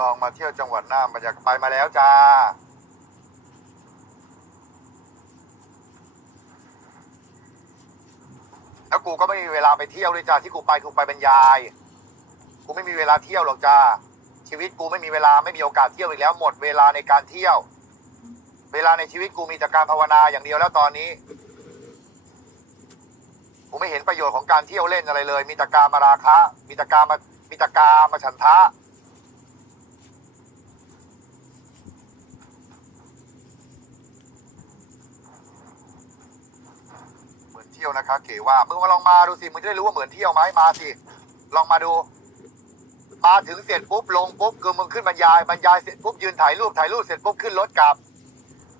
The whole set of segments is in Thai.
ลองมาเที่ยวจังหวัดน่านบรรยากาศไปมาแล้วจ้า แล้วกูก็ไม่มีเวลาไปเที่ยวด้วยจ้าที่กูไปกูไปบรรยาย กูไม่มีเวลาเที่ยวหรอกจ้า ชีวิตกูไม่มีเวลาไม่มีโอกาสเที่ยวอีกแล้ว หมดเวลาในการเที่ยว เวลาในชีวิตกูมีแต่การภาวนาอย่างเดียวแล้วตอนนี้กูไม่เห็นประโยชน์ของการเที่ยวเล่นอะไรเลย มีแต่การมาราคะ มีแต่การมามีแต่การมาฉันทะ เที่ยวนะคะเก๋ว่ามึงมาลองมาดูสิมึงจะได้รู้ว่าเหมือนเที่ยวไหมมาสิลองมาดู มาถึงเสร็จปุ๊บลงปุ๊บคือมึงขึ้นบรรยายบรรยายเสร็จปุ๊บยืนถ่ายรูปถ่ายรูปเสร็จปุ๊บขึ้นรถกลับ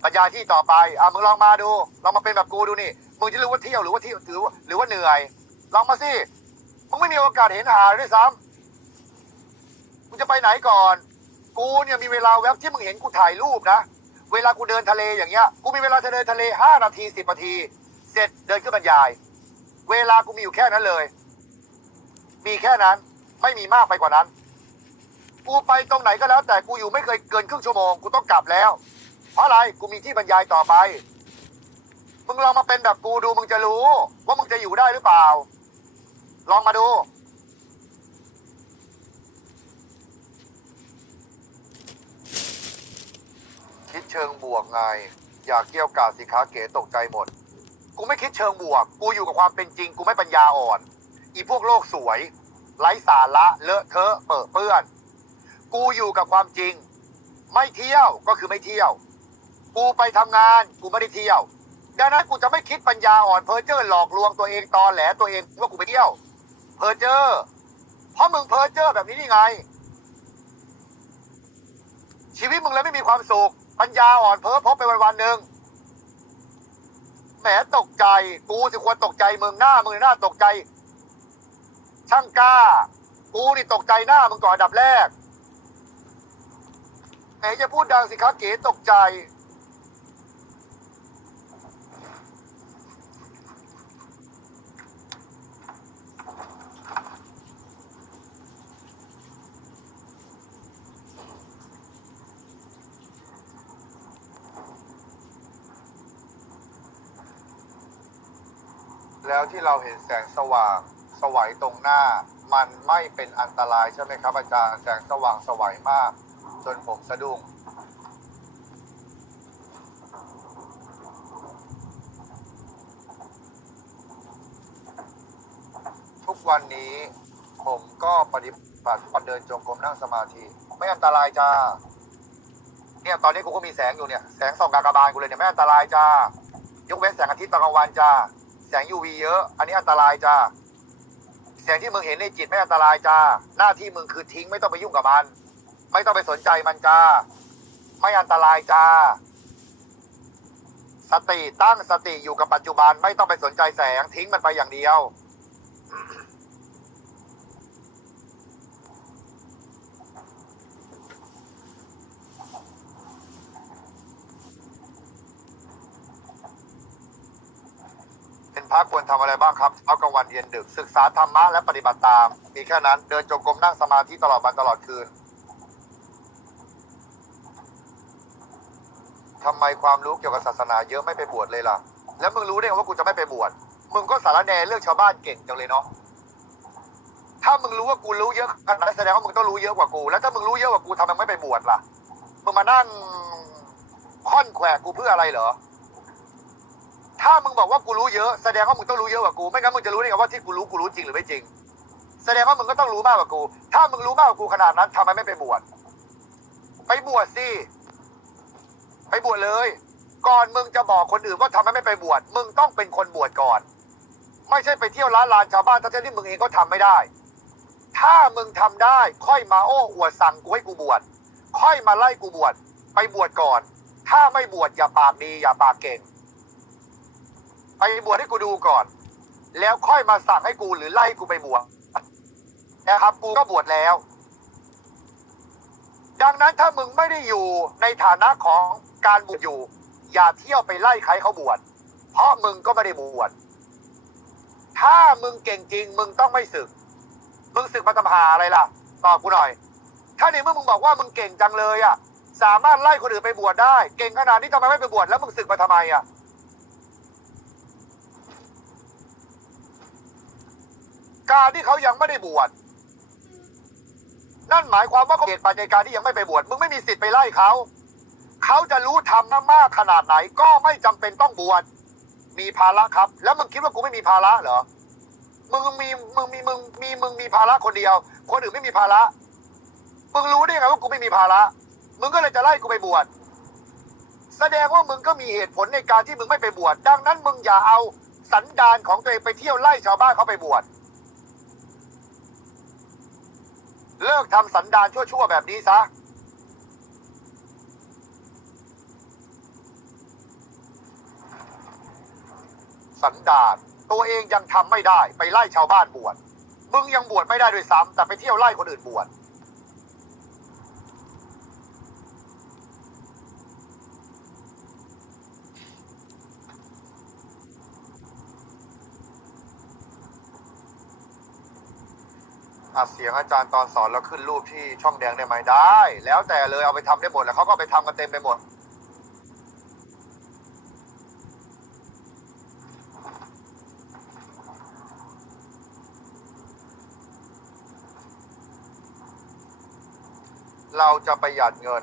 บรรยายที่ต่อไปอะมึงลองมาดูลองมาเป็นแบบกูดูนี่มึงจะรู้ว่าเที่ยวหรือว่าเที่ยวหรือว่าหรือว่าเหนื่อย ลองมาสิมึงไม่มีโอกาสเห็นหาด้วยซ้ำมึงจะไปไหนก่อน กูเนี่ยมีเวลาแวบที่มึงเห็นกูถ่ายรูปนะเวลากูเดินทะเลอย่างเงี้ย กูมีเวลาจะเดินทะเลห้านาทีสิบนาที เสร็จเดินขึ้นบรรยาย เวลากูมีอยู่แค่นั้นเลย มีแค่นั้นไม่มีมากไปกว่านั้น กูไปตรงไหนก็แล้ว แต่กูอยู่ไม่เคยเกินครึ่งชั่วโมงกูต้องกลับแล้ว เพราะอะไรกูมีที่บรรยายต่อไป มึงลองมาเป็นแบบกูดูมึงจะรู้ ว่ามึงจะอยู่ได้หรือเปล่า ลองมาดู คิดเชิงบวกไง อยากเกี่ยวกาดสิคะเก๋ตกใจหมด กูไม่คิดเชิงบวก กูอยู่กับความเป็นจริง กูไม่ปัญญาอ่อน อีพวกโลกสวย ไร้สาระเลอะเทอะเปิดเปื้อน กูอยู่กับความจริง ไม่เที่ยวก็คือไม่เที่ยว กูไปทำงาน กูไม่ได้เที่ยว ดังนั้นกูจะไม่คิดปัญญาอ่อนเพอเจ้อหลอกลวงตัวเองตอแหลตัวเองว่ากูไปเที่ยว เพอเจ้อเพราะมึงเพอเจ้อแบบนี้นี่ไง ชีวิตมึงเลยไม่มีความสุขปัญญาอ่อนเพ้อพบไปวันวันหนึ่ง แหมตกใจ กูสิควรตกใจมึงหน้ามึงหน้าตกใจ ช่างกล้า กูนี่ตกใจหน้ามึงก่อนอันดับแรกไหนจะพูดดังสิคะเก๋ตกใจ แล้วที่เราเห็นแสงสว่างสวัยตรงหน้า มันไม่เป็นอันตรายใช่ไหมครับ อาจารย์แสงสว่างสวัยมาก จนผมสะดุ้งทุกวันนี้ผมก็ปฏิบัติเดินจงกรมนั่งสมาธิ ไม่อันตรายจ้าเนี่ยตอนนี้กูก็มีแสงอยู่เนี่ยแสงส่องกากบาลกูเลยเนี่ยไม่อันตรายจ้ายกเว้นแสงอาทิตย์ตอนกลางวันจ้า แสง UV เยอะ อันนี้อันตรายจ้าแสงที่มึงเห็นในจิตไม่อันตรายจ้าหน้าที่มึงคือทิ้งไม่ต้องไปยุ่งกับมัน ไม่ต้องไปสนใจมันจ้าไม่อันตรายจ้าสติตั้งสติอยู่กับปัจจุบันไม่ต้องไปสนใจแสงทิ้งมันไปอย่างเดียว เป็นพ ระควรทำอะไรบ้างครับเอากลางวันเย็นดึก ศึกษาธรรมะและปฏิบัติตาม มีแค่นั้น เดินจงกรมนั่งสมาธิตลอดวันตลอดคืนทำไมความรู้เกี่ยวกับศาสนาเยอะไม่ไปบวชเลยล่ะ แล้วมึงรู้ได้ไงว่ากูจะไม่ไปบวช มึงก็สารแหนเรื่องชาวบ้านเก่งจังเลยเนาะ ถ้ามึงรู้ว่ากูรู้เยอะขนาดแสดงว่ามึงต้องรู้เยอะกว่ากู แล้วถ้ามึงรู้เยอะกว่ากูทำไมไม่ไปบวชล่ะ มึงมานั่งค่อนแขวกกูเพื่ออะไรเหรอ ถ้ามึงบอกว่ากูรู้เยอะแสดงว่ามึงต้องรู้เยอะกว่ากูไม่งั้นมึงจะรู้ได้ไงว่าที่กูรู้กูรู้จริงหรือไม่จริง แสดงว่ามึงก็ต้องรู้มากกว่ากู ถ้ามึงรู้มากกว่ากูขนาดนั้นทำไมไม่ไปบวชไปบวชสิไปบวชเลย ก่อนมึงจะบอกคนอื่นว่าทำไมไม่ไปบวชมึงต้องเป็นคนบวชก่อน ไม่ใช่ไปเที่ยวร้านลานชาวบ้านทั้งที่มึงเองก็ทำไม่ได้ ถ้ามึงทำได้ค่อยมาโอ้อวดสั่งกูให้กูบวชค่อยมาไล่กูบวชไปบวชก่อน ถ้าไม่บวชอย่าปากดีอย่าปากเก่ง ไปบวชให้กูดูก่อน แล้วค่อยมาสั่งให้กูหรือไล่กูไปบวชนะครับกูก็บวชแล้ว ดังนั้นถ้ามึงไม่ได้อยู่ในฐานะของการบวชอยู่ อย่าเที่ยวไปไล่ใครเขาบวชเพราะมึงก็ไม่ได้บวชถ้ามึงเก่งจริง มึงต้องไม่ศึก มึงศึกมาทำหาอะไรล่ะตอบกูหน่อย ถ้าในเมื่อมึงบอกว่ามึงเก่งจังเลยอะ สามารถไล่คนอื่นไปบวชได้ เก่งขนาดนี้ทำไมไม่ไปบวชแล้วมึงศึกมาทำไมอะ การที่เขายังไม่ได้บวชนั่นหมายความว่าเขาเหตุปัจจัยการที่ยังไม่ไปบวชมึงไม่มีสิทธิ์ไปไล่เขา เขาจะรู้ธรรมมากขนาดไหน ก็ไม่จำเป็นต้องบวชมีภาระครับ แล้วมึงคิดว่ากูไม่มีภาระเหรอมึงมีมึงมีมึงมีมึงมีภาระคนเดียว คนอื่นไม่มีภาระมึงรู้ได้ไงว่ากูไม่มีภาระมึงก็เลยจะไล่กูไปบวชแสดงว่ามึงก็มีเหตุผลในการที่มึงไม่ไปบวชดังนั้นมึงอย่าเอาสันดานของตัวเองไปเที่ยวไล่ชาวบ้านเขาไปบวช เลิกทำสันดานชั่วๆแบบนี้ซะ สันดานตัวเองยังทำไม่ได้ ไปไล่ชาวบ้านบวชมึงยังบวชไม่ได้ด้วยซ้ำแต่ไปเที่ยวไล่คนอื่นบวช อัดเสียงอาจารย์ตอนสอนแล้วขึ้นรูปที่ช่องแดงได้ไหมได้ แล้วแต่เลยเอาไปทำได้หมดแล้วเขาก็ไปทำกันเต็มไปหมด เราจะประหยัดเงิน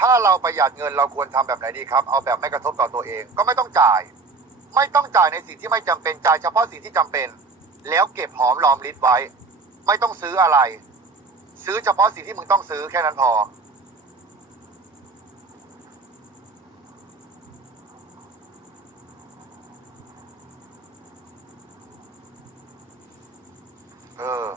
ถ้าเราประหยัดเงินเราควรทำแบบไหนดีครับ เอาแบบไม่กระทบต่อตัวเอง ก็ไม่ต้องจ่าย ไม่ต้องจ่ายในสิ่งที่ไม่จำเป็นจ่ายเฉพาะสิ่งที่จำเป็น แล้วเก็บหอมรอมริบไว้ ไม่ต้องซื้ออะไร ซื้อเฉพาะสิ่งที่มึงต้องซื้อแค่นั้นพอ เออ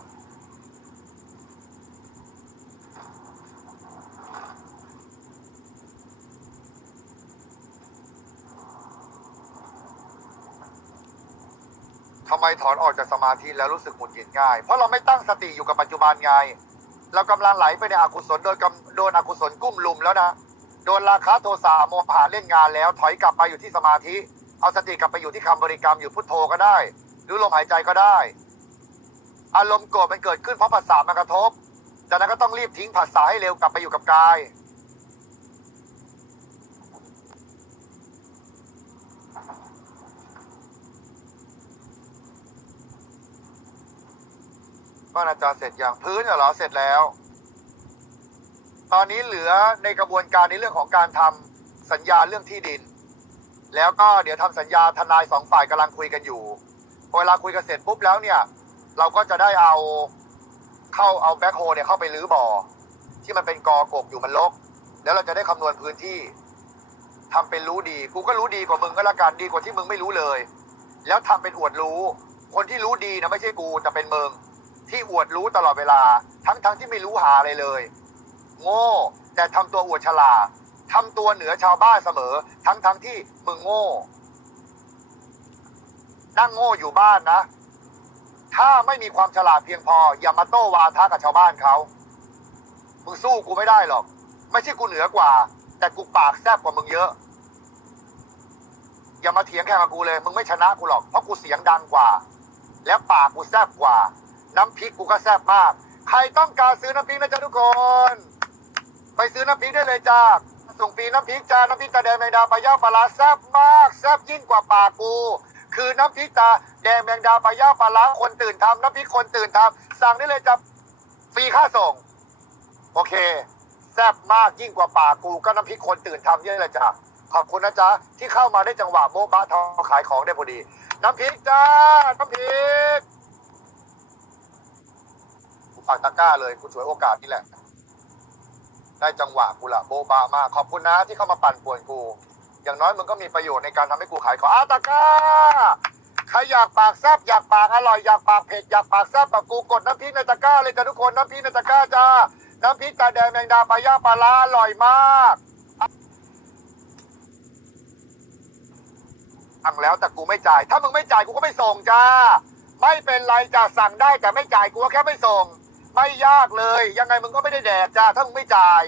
ทำไมถอนออกจากสมาธิแล้วรู้สึกหงุดหงิดง่าย เพราะเราไม่ตั้งสติอยู่กับปัจจุบันไง เรากำลังไหลไปในอกุศลโดยกำโดนอกุศลกุ้มลุมแล้วนะ โดนราคะโทสะโมหะเล่นงานแล้วถอยกลับไปอยู่ที่สมาธิ เอาสติกลับไปอยู่ที่คำบริกรรมอยู่พุทโธก็ได้ หรือลมหายใจก็ได้ อารมณ์โกรธมันเกิดขึ้นเพราะภาษามากระทบดังนั้นก็ต้องรีบทิ้งภาษาให้เร็วกลับไปอยู่กับกาย บ้านอาจารย์เสร็จอย่างพื้นเหรอเสร็จแล้ว ตอนนี้เหลือในกระบวนการในเรื่องของการทำสัญญาเรื่องที่ดิน แล้วก็เดี๋ยวทำสัญญาทนายสองฝ่ายกำลังคุยกันอยู่พอเวลาคุยกันเสร็จปุ๊บแล้วเนี่ย เราก็จะได้เอาเข้าเอาแบ็คโฮเนี่ยเข้าไปรื้อบ่อ ที่มันเป็นกอกกอยู่มันลก แล้วเราจะได้คำนวณพื้นที่ทำเป็นรู้ดีกูก็รู้ดีกว่ามึงก็แล้วกันดีกว่าที่มึงไม่รู้เลย แล้วทำเป็นอวดรู้ คนที่รู้ดีนะไม่ใช่กูแต่เป็นมึง ที่อวดรู้ตลอดเวลา ทั้งทั้งที่ไม่รู้หาอะไรเลย โง่ แต่ทำตัวอวดฉลาดทำตัวเหนือชาวบ้านเสมอ ทั้งทั้งที่มึงโง่ นั่งโง่อยู่บ้านนะ ถ้าไม่มีความฉลาดเพียงพอ อย่ามาโต้วาทะกับชาวบ้านเขามึงสู้กูไม่ได้หรอก ไม่ใช่กูเหนือกว่า แต่กูปากแซบกว่ามึงเยอะ อย่ามาเถียงแข่งกับกูเลย มึงไม่ชนะกูหรอก เพราะกูเสียงดังกว่า แล้วปากกูแซบกว่า น้ำพริกกูก็แซบมาก ใครต้องการซื้อน้ำพริกนะจ๊ะทุกคน ไปซื้อน้ำพริกได้เลยจ้าส่งฟรีน้ำพริกจ้าน้ำพริกตาแดงแมงดาปลาย่าปลาร้าแซบมากแซบยิ่งกว่าปากกู คือน้ำพริกตาแดงแมงดาปลาย่าปลาร้าคนตื่นทำน้ำพริกคนตื่นทำสั่งได้เลยจ้าฟรีค่าส่ง โอเคแซบมากยิ่งกว่าปากกูก็น้ำพริกคนตื่นทำเยอะเลยจ้าขอบคุณนะจ๊ะที่เข้ามาได้จังหวะโบ๊ะบะทองขายของได้พอดี น้ำพริกจ้าน้ำพริก ฝากตะกร้าเลยกูฉวยโอกาสนี่แหละ ได้จังหวะกูละโบบามากขอบคุณนะที่เข้ามาปั่นป่วนกู อย่างน้อยมึงก็มีประโยชน์ในการทำให้กูขายของอาตะกร้าใครอยากปากแซบอยากปากอร่อยอยากปากเผ็ดอยากปากแซบแบบกูกดน้ำพริกในตะกร้าเลยจ้ะทุกคนน้ำพริกในตะกร้าจ้าน้ำพริกตาแดงแมงดาปลาย่างปลาร้าอร่อยมากสั่งแล้วแต่กูไม่จ่าย ถ้ามึงไม่จ่ายกูก็ไม่ส่งจ้า ไม่เป็นไรจ้าสั่งได้แต่ไม่จ่ายกูก็แค่ไม่ส่ง ไม่ยากเลย ยังไงมึงก็ไม่ได้แดกจ้าถ้ามึงไม่จ่าย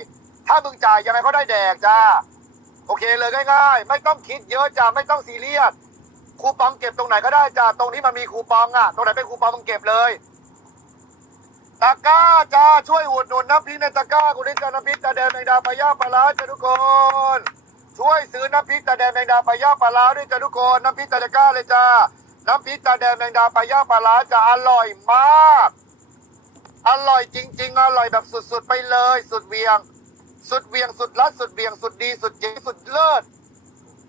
ถ้ามึงจ่ายยังไงก็ได้แดกจ้าโอเคเลยง่ายๆ ไม่ต้องคิดเยอะจ้าไม่ต้องซีเรียสคูปองเก็บตรงไหนก็ได้จ้าตรงที่มันมีคูปองอะตรงไหนเป็นคูปองมึงเก็บเลยตะก้าจ้าช่วยอุดหนุนน้ำพริกในตะก้าคุณนิจาน้ำพริกตาแดงแมงดาปลาย่าปลาร้าจ้าทุกคน ช่วยซื้อน้ำพริกตาแดงแมงดาปลาย่าปลาร้าด้วยจ้าทุกคนน้ำพริกตะก้าเลยจ้าน้ำพริกตาแดงแมงดาปลาย่าปลาร้าจะอร่อยมาก อร่อยจริง ๆ อร่อยแบบสุดๆไปเลย สุดเวียง สุดเวียงสุดลัดสุดเวียงสุดดีสุดเจ๋งสุดเลิศ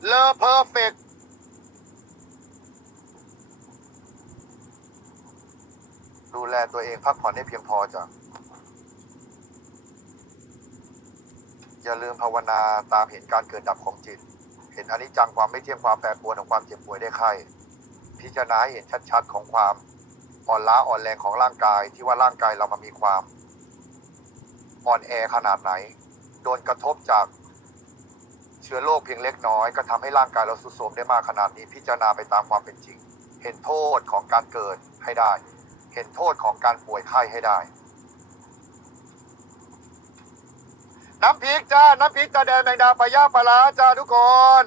เลอเพอร์เฟกดูแลตัวเองพักผ่อนให้เพียงพอจ้ะอย่าลืมภาวนาตามเห็นการเกิดดับของจิต เห็นอนิจจังความไม่เที่ยงความแปรปรวนของความเจ็บป่วยได้ไข้พิจารณาให้เห็นชัดๆของความ อ่อนล้าอ่อนแรงของร่างกายที่ว่าร่างกายเรามามีความอ่อนแอขนาดไหน โดนกระทบจากเชื้อโรคเพียงเล็กน้อย ก็ทำให้ร่างกายเราสุดโทรมได้มากขนาดนี้พิจารณาไปตามความเป็นจริง เห็นโทษของการเกิดให้ได้ เห็นโทษของการป่วยไข้ให้ได้ น้ำพริกจ้า น้ำพริกตาแดงแมงดาปลาย่าปลาร้าจ้าทุกคน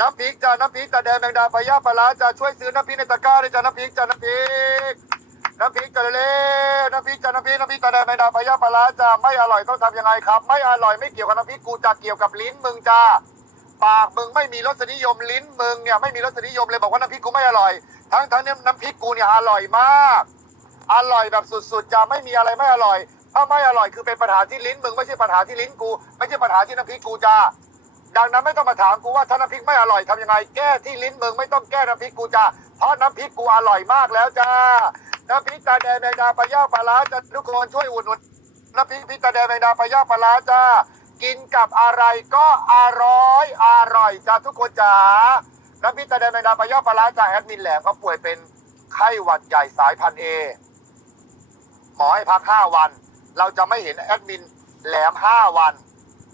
น้ำพริกจ้าน้ำพริกตาแดงแมงดาปลาย่าปลาร้าจ้าช่วยซื้อน้ำพริกในตะกร้าด้วยจ้าน้ำพริกจ้าน้ำพริกน้ำพริกจ้าเล่น้ำพริกจ้าน้ำพริกน้ำพริกตาแดงแมงดาปลาย่าปลาร้าจ้าไม่อร่อยต้องทำยังไงครับ ไม่อร่อยไม่เกี่ยวกับน้ำพริกกูจะเกี่ยวกับลิ้นมึงจ้าปากมึงไม่มีรสนิยมลิ้นมึงเนี่ยไม่มีรสนิยมเลยบอกว่าน้ำพริกกูไม่อร่อย ทั้งทั้งเนี่ยน้ำพริกกูเนี่ยอร่อยมาก อร่อยแบบสุดๆจะไม่มีอะไรไม่อร่อย ถ้าไม่อร่อยคือเป็นปัญหาที่ลิ้นมึงไม่ใช่ปัญหาที่ลิ้นกู ไม่ใช่ปัญหาที่น้ำพริกกูจ้า ดังนั้นไม่ต้องมาถามกูว่าถ้าน้ำพริกไม่อร่อยทำยังไง แก้ที่ลิ้นมึงไม่ต้องแก้น้ำพริกกูจ้าเพราะน้ำพริกกูอร่อยมากแล้วจ้าน้ำพริกตาแดงแมงดาปลาย่างปลาร้าจะทุกคนช่วยอุดหนุนน้ำพริกพริกตาแดงแมงดาปลาย่างปลาร้าจ้ากินกับอะไรก็อร่อยอร่อยจ้าทุกคนจ้าน้ำพริกตาแดงแมงดาปลาย่างปลาร้าจ้าแอดมินแหลมเขาป่วยเป็นไข้หวัดใหญ่สายพันธุ์เอหมอให้พัก5วัน เราจะไม่เห็นแอดมินแหลม5วัน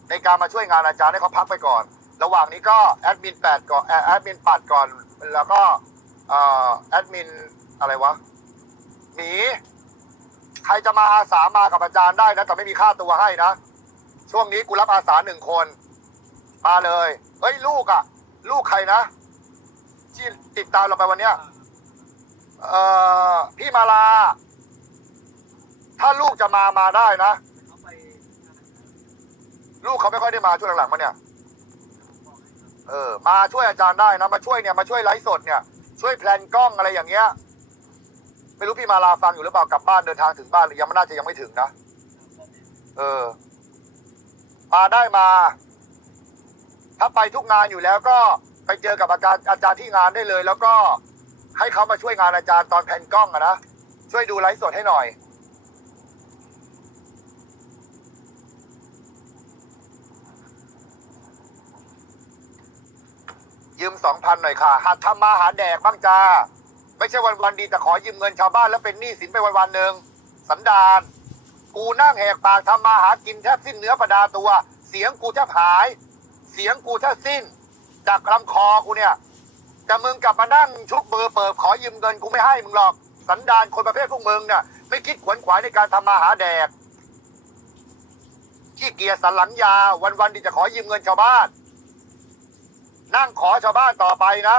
ในการมาช่วยงานอาจารย์ให้เขาพักไปก่อน ระหว่างนี้ก็แอดมิน8ก่อนแอดมินปัดก่อน แล้วก็แอดมินอะไรวะหมีใครจะมาอาสามากับอาจารย์ได้นะแต่ไม่มีค่าตัวให้นะ ช่วงนี้กูรับอาสาหนึ่งคน มาเลยเฮ้ยลูกอะลูกใครนะที่ติดตามเราไปวันเนี้ยเอ่อพี่มาลา ถ้าลูกจะมามาได้นะ ลูกเขาไม่ค่อยได้มาช่วงหลังๆมาเนี่ย เออ มาช่วยอาจารย์ได้นะมาช่วยเนี่ยมาช่วยไลฟ์สดเนี่ยช่วยแพลนกล้องอะไรอย่างเงี้ย ไม่รู้พี่มาลาฟังอยู่หรือเปล่ากลับบ้านเดินทางถึงบ้านหรือยังไม่น่าจะยังไม่ถึงนะเออ มาได้มา ถ้าไปทุกงานอยู่แล้วก็ไปเจอกับอาจารย์อาจารย์ที่งานได้เลย แล้วก็ให้เขามาช่วยงานอาจารย์ตอนแผ่นกล้องอะนะช่วยดูไลฟ์สดให้หน่อย ยืมสองพันหน่อยค่ะหัดทำมาหาแดกบ้างจ้า ไม่ใช่วันวันดีแต่ขอยืมเงินชาวบ้านแล้วเป็นหนี้สินไปวันวันหนึ่งสันดาน กูนั่งแหกปากทำมาหากินแทบสิ้นเนื้อประดาตัว เสียงกูแทบหาย เสียงกูแทบสิ้น จากลำคอกูเนี่ย แต่มึงกลับมานั่งชุบมือเปิบขอยืมเงินกูไม่ให้มึงหรอก สันดานคนประเภทพวกมึงเนี่ยไม่คิดขวนขวายในการทำมาหาแดกขี้เกียจสันหลังยาวันวันดีจะขอยืมเงินชาวบ้าน นั่งขอชาวบ้านต่อไปนะ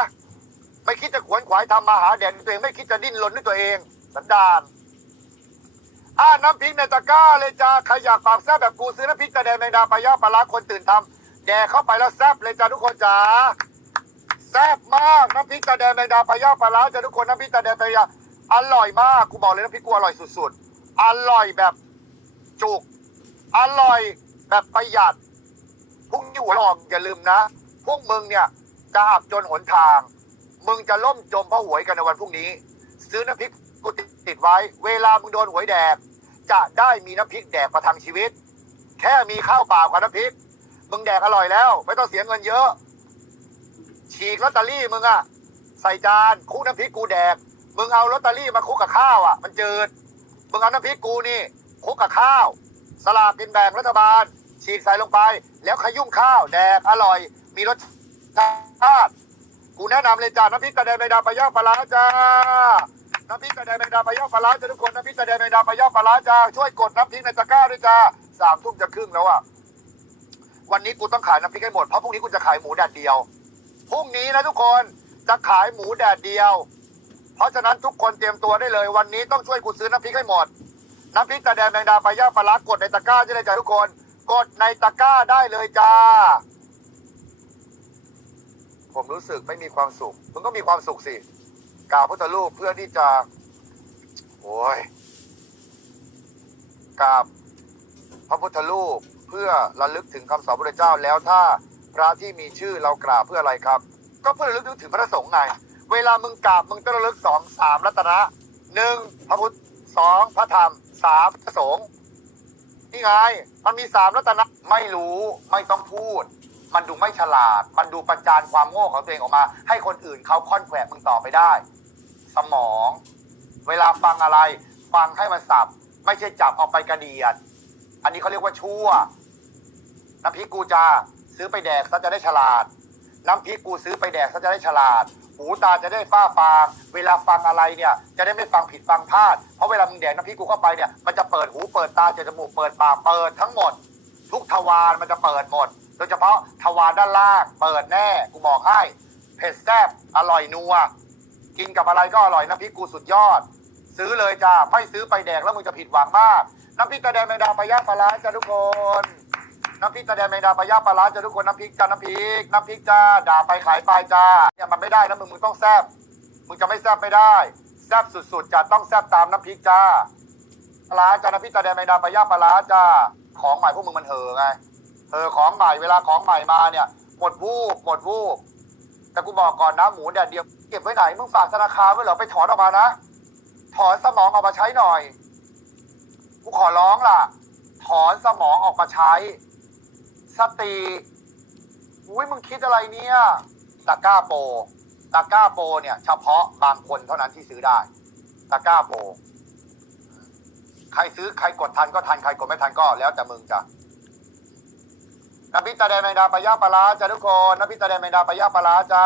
ไม่คิดจะขวนขวายทำมาหาแดกตัวเองไม่คิดจะดิ้นรนด้วยตัวเองสันดานอ่าน้ำพริกในตะกร้าเลยจ้าใครอยากปากแซ่บแบบกูซื้อน้ำพริกตะแดงแมงดาปลาย่าปลาร้าคนตื่นทำแดกเข้าไปแล้วแซ่บเลยจ้าทุกคนจ้าแซ่บมากน้ำพริกตะแดงแมงดาปลาย่าปลาร้าจ้าทุกคนน้ำพริกตะแดงปลาย่าอร่อยมากกูบอกเลยน้ำพริกกูอร่อยสุดๆ อร่อยแบบจุก อร่อยแบบประหยัดพรุ่งนี้หัวหลอกอย่าลืมนะ พวกมึงเนี่ยจะอับจนหนทาง มึงจะล่มจมเพราะหวยกันในวันพรุ่งนี้ ซื้อน้ำพริกกูติดไว้ เวลามึงโดนหวยแดก จะได้มีน้ำพริกแดกประทังชีวิต แค่มีข้าวเปล่ากับน้ำพริก มึงแดกอร่อยแล้ว ไม่ต้องเสียเงินเยอะ ฉีกลอตเตอรี่มึงอะใส่จานคลุกน้ำพริกกูแดก มึงเอาลอตเตอรี่มาคุกกับข้าวอะมันจืด มึงเอาน้ำพริกกูนี่คุกกับข้าว สลากกินแบ่งรัฐบาล ฉีกใส่ลงไป แล้วขยุ่มข้าวแดกอร่อย มีรสชาติกูแนะนำเลยจ้าน้ำพริกตะแดงในดาปลาย่างปลาร้าจ้าน้ำพริกตะแดงในดาปลาย่างปลาร้าจ้าทุกคนน้ำพริกตะแดงในดาปลาย่างปลาร้าจ้าช่วยกดน้ำพริกในตะกร้าด้วยจ้าสามทุ่มจะครึ่งแล้วอะวันนี้กูต้องขายน้ำพริกให้หมดเพราะพรุ่งนี้กูจะขายหมูแดดเดียวพรุ่งนี้นะทุกคนจะขายหมูแดดเดียว เพราะฉะนั้นทุกคนเตรียมตัวได้เลย วันนี้ต้องช่วยกูซื้อน้ำพริกให้หมดน้ำพริกตาแดงแมงดาปลาย่างปลาร้ากดในตะกร้าได้เลยจ้าทุกคน กดในตะกร้าได้เลยจ้า ผมรู้สึกไม่มีความสุขมึงก็มีความสุขสิกราบพุทธรูปเพื่อที่จะ โอ้ยกราบพระพุทธรูปเพื่อระลึกถึงคำสอนพระเจ้าแล้วถ้าพระที่มีชื่อเรากราบเพื่ออะไรครับ ก็เพื่อระลึกนึกถึงพระสงฆ์ไง เวลามึงกราบมึงต้องระลึกสองสามรัตนะหนึ่งพระพุทธสองพระธรรมสามพระสงฆ์นี่ไงมันมีสามรัตนะไม่รู้ไม่ต้องพูด มันดูไม่ฉลาด มันดูประจานความโง่ของตัวเองออกมา ให้คนอื่นเขาค่อนแขวะมึงต่อไปได้ สมอง เวลาฟังอะไร ฟังให้มันสับ ไม่ใช่จับเอาไปกระเดียด อันนี้เขาเรียกว่าชั่ว น้ำพริกกูจะซื้อไปแดกซะจะได้ฉลาด น้ำพริกกูซื้อไปแดกซะจะได้ฉลาด หูตาจะได้ฟ้าฟาง เวลาฟังอะไรเนี่ย จะได้ไม่ฟังผิดฟังพลาด เพราะเวลามึงแดกน้ำพริกกูเข้าไปเนี่ย มันจะเปิดหูเปิดตาเจดจมูกเปิดปากเปิดทั้งหมด ทุกทวารมันจะเปิดหมด โดยเฉพาะทวารด้านล่างเปิดแน่กูบอกให้เผ็ดแซ่บอร่อยนัว กินกับอะไรก็อร่อยน้ำพริกกูสุดยอด ซื้อเลยจ้าไม่ซื้อไปแดกแล้วมึงจะผิดหวังมาก น้ำพริกตาแดงแมงดาปลาย่าปลาร้าจ้าทุกคน น้ำพริกตาแดงแมงดาปลาย่าปลาร้าจ้าทุกคนน้ำพริกจ้าน้ำพริกน้ำพริกจ้าด่าไปขายไปจ้าเนี่ยมันไม่ได้นะมึงมึงต้องแซบมึงจะไม่แซบไม่ได้แซบสุดๆจะต้องแซบตามน้ำพริกจ้าปลาร้าจ้าน้ำพริกตาแดงแมงดาปลาย่าปลาร้าจ้าของใหม่พวกมึงมันเห่อไง เออของใหม่เวลาของใหม่มาเนี่ย หมดวูบหมดวูบแต่กูบอกก่อนนะหมูแดดเดียวเก็บไว้ไหนมึงฝากธนาคารไว้เหรอไปถอนออกมานะถอนสมองออกมาใช้หน่อยกูขอร้องล่ะ ถอนสมองออกมาใช้ สติอุ้ยมึงคิดอะไรเนี่ยตะก้าโปตะก้าโปเนี่ย เฉพาะบางคนเท่านั้นที่ซื้อได้ตะก้าโปใครซื้อใครกดทันก็ทันใครกดไม่ทันก็แล้วแต่มึงจ้ะ น้ำพริกตาแดงแมงดาปลาย่าปลาร้าจ้าทุกคนน้ำพริกตาแดงแมงดาปลาย่าปลาร้าจ้า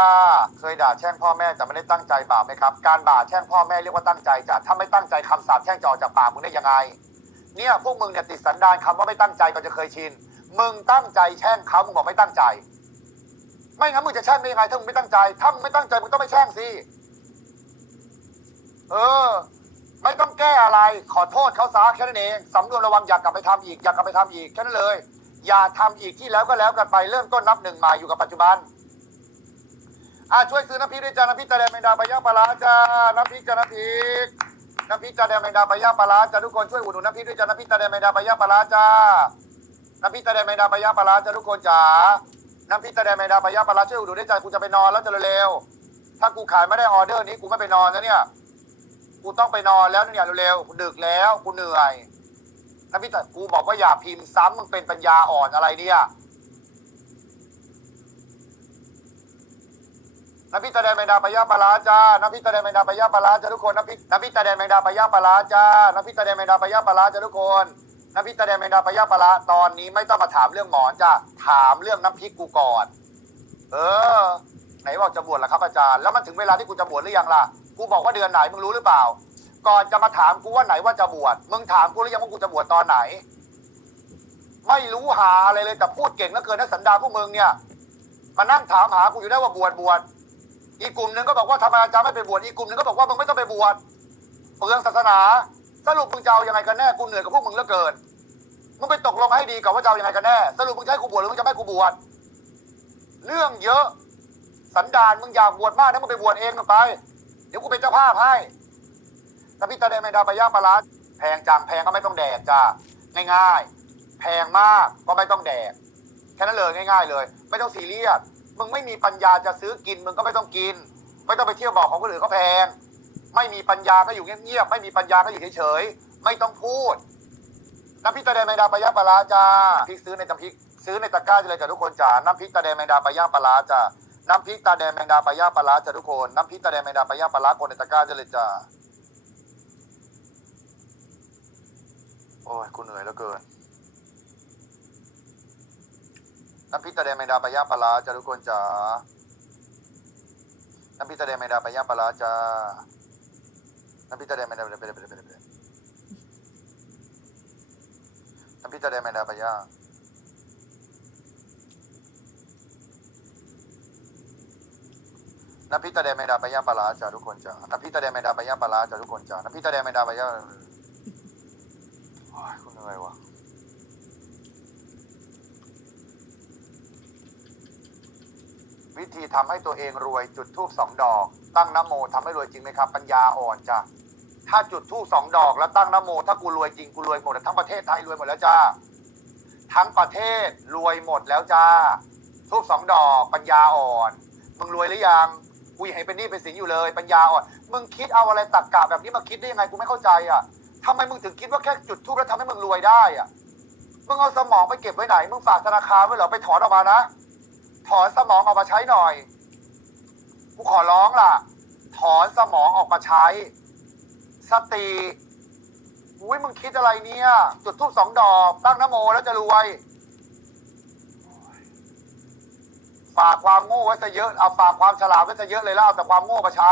เคยด่าแช่งพ่อแม่แต่ไม่ได้ตั้งใจบาปไหมครับ การด่าแช่งพ่อแม่เรียกว่าตั้งใจจ้ะถ้าไม่ตั้งใจคำสาปแช่งจะออกจากปากมึงได้ยังไง เนี่ยพวกมึงเนี่ยติดสันดานคำว่าไม่ตั้งใจก็จะเคยชิน มึงตั้งใจแช่งเขามึงบอกไม่ตั้งใจ ไม่งั้นมึงจะแช่งได้ยังไงถ้ามึงไม่ตั้งใจ ถ้ามึงไม่ตั้งใจมึงต้องไม่แช่งสิ เออ ไม่ต้องแก้อะไร ขอโทษเขาซะแค่นั้นเองสำรวมระวังอย่ากลับไปทำอีกอย่ากลับไปทำอีกแค่นั้นเลย อย่าทำอีกที่แล้วก็แล้วกันไปเริ่มต้นนับหนึ่งใหม่อยู่กับปัจจุบันอะช่วยซื้อน้ำพริกด้วยจ้าน้ำพริกตะแดงแมงดาปลาย่างปลาร้าจ้าน้ำพริกจ้าน้ำพริกน้ำพริกตาแดงแมงดาปลาย่างปลาร้าจ้าทุกคนช่วยอุดหนุนน้ำพริกด้วยจ้าน้ำพริกตาแดงแมงดาปลาย่างปลาร้าจ้าน้ำพริกตาแดงแมงดาปลาย่างปลาร้าจ้าทุกคนจ๋าน้ำพริกตาแดงแมงดาปลาย่างปลาร้าช่วยอุดหนุนด้วยจ้ากูจะไปนอนแล้วจะเร็วๆถ้ากูขายไม่ได้ออเดอร์นี้กูไม่ไปนอนนะเนี่ยกูต้องไปนอนแล้วเนี่ยเร็วๆดึกแล้วกูเหนื่อย น้ำพริกตากูบอกว่าอย่าพิมพ์ซ้ำมึงเป็นปัญญาอ่อนอะไรเนี่ยน้ำพริกตาแดงแมงดาปลายาปลาร้าจ้า น้ำพริกตาแดงแมงดาปลายาปลาร้าจ้าทุกคน น้ำพริกน้ำพริกตาแดงแมงดาปลายาปลาร้าจ้า น้ำพริกตาแดงแมงดาปลายาปลาร้าจ้าทุกคน น้ำพริกตาแดงแมงดาปลายาปลาร้าตอนนี้ไม่ต้องมาถามเรื่องหมอนจ้า ถามเรื่องน้ำพริกกูก่อน เออ ไหนบอกจะบวชล่ะครับอาจารย์ แล้วมันถึงเวลาที่กูจะบวชหรือยังล่ะ กูบอกว่าเดือนไหนมึงรู้หรือเปล่า ก่อนจะมาถามกูว่าไหนว่าจะบวชมึงถามกูหรือยังว่ากูจะบวชตอนไหน ไม่รู้หาอะไรเลยแต่พูดเก่งเหลือเกินนะสันดาพวกมึงเนี่ยมานั่งถามหากูอยู่ได้ว่าบวชบวชอีกกลุ่มหนึ่งก็บอกว่าทำไมอาจารย์ไม่ไปบวชอีกกลุ่มหนึ่งก็บอกว่ามึงไม่ต้องไปบวชเปลืองศาสนาสรุปมึงจะเอายังไงกันแน่กูเหนื่อยกับพวกมึงเหลือเกินมึงไปตกลงให้ดีก่อนว่าจะเอายังไงกันแน่สรุปมึงจะให้กูบวชหรือมึงจะไม่กูบวชเรื่องเยอะ สันดานมึงอยากบวชมากนะมึงไปบวชเองกันไป เดี๋ยวกูเป็นเจ้าภาพให้ แต่พี่ตาแดงแมงดาปลาย่างปลาร้าแพงจังแพงก็ไม่ต้องแดกจ้าง่ายๆ แพงมากก็ไม่ต้องแดกแค่นั้นเลยง่าย ๆ เลย ไม่ต้องซีเรียสมึงไม่มีปัญญาจะซื้อกินมึงก็ไม่ต้องกิน ไม่ต้องไปเที่ยวบอกของคนอื่นเขาแพง ไม่มีปัญญาก็อยู่เงียบๆไม่มีปัญญาก็อยู่เฉยๆไม่ต้องพูดน้ำพริกตาแดงแมงดาปลาย่างปลาร้าจ้าพริกซื้อในตำพริกซื้อในตะกร้าเลยจ้ะทุกคนจ้าน้ำพริกตาแดงแมงดาปลาย่างปลาร้าจ้าน้ำพริกตาแดงแมงดาปลาย่างปลาร้าจ้ะทุกคนน้ำพริกตาแดงแมงดาปลาย่างปลาร้ากดในตะกร้าได้เลยจ้า อ้ยกูเหนื่อยเหลือเกินน้ำพริกตาแดงแมงดาปลาย่างปลาร้าจ้าทุกคนจ๋าน้ำพริกตาแดงแมงดาปลาย่างปลาร้าจ้าน้ำพริกตาแดงแมงดาปลาย่างน้ำพริกตาแดงแมงดาปลาย่างน้ำพริกตาแดงแมงดาปลาย่างปลาร้าจ้าทุกคนจ้าน้ำพริกตาแดงแมงดาปลาย่างปลาร้าจ้าทุกคนจ้าน้ำพริกตาแดงแมงดาปลาย่าง โอ้ยคุณเหนื่อยวะวิธีทำให้ตัวเองรวยจุดทูบสองดอก ตั้งนโมทำให้รวยจริงไหมครับ ปัญญาอ่อนจ้ะถ้าจุดทูบสองดอก แล้วตั้งนโม ถ้ากูรวยจริงกูรวยหมดทั้งประเทศไทยรวยหมดแล้วจ้าทั้งประเทศรวยหมดแล้วจ้าทูบสองดอกปัญญาอ่อนมึงรวยหรือยังกูยังเห็นเป็นหนี้เป็นสินอยู่เลย ปัญญาอ่อนมึงคิดเอาอะไรตักกะแบบนี้มาคิดได้ยังไงกูไม่เข้าใจอะ ทำไมมึงถึงคิดว่าแค่จุดทูบแล้วทำให้มึงรวยได้อะมึงเอาสมองไปเก็บไว้ไหน มึงฝากธนาคารไว้เหรอไปถอนออกมานะ ถอนสมองออกมาใช้หน่อย กูขอร้องล่ะ ถอนสมองออกมาใช้ สติอุ้ยมึงคิดอะไรเนี่ย จุดทูบสองดอกตั้งนโมแล้วจะรวย ฝากความโง่ไว้ซะเยอะ เอาฝากความฉลาดไว้ซะเยอะเลยแล้วเอาแต่ความโง่มาใช้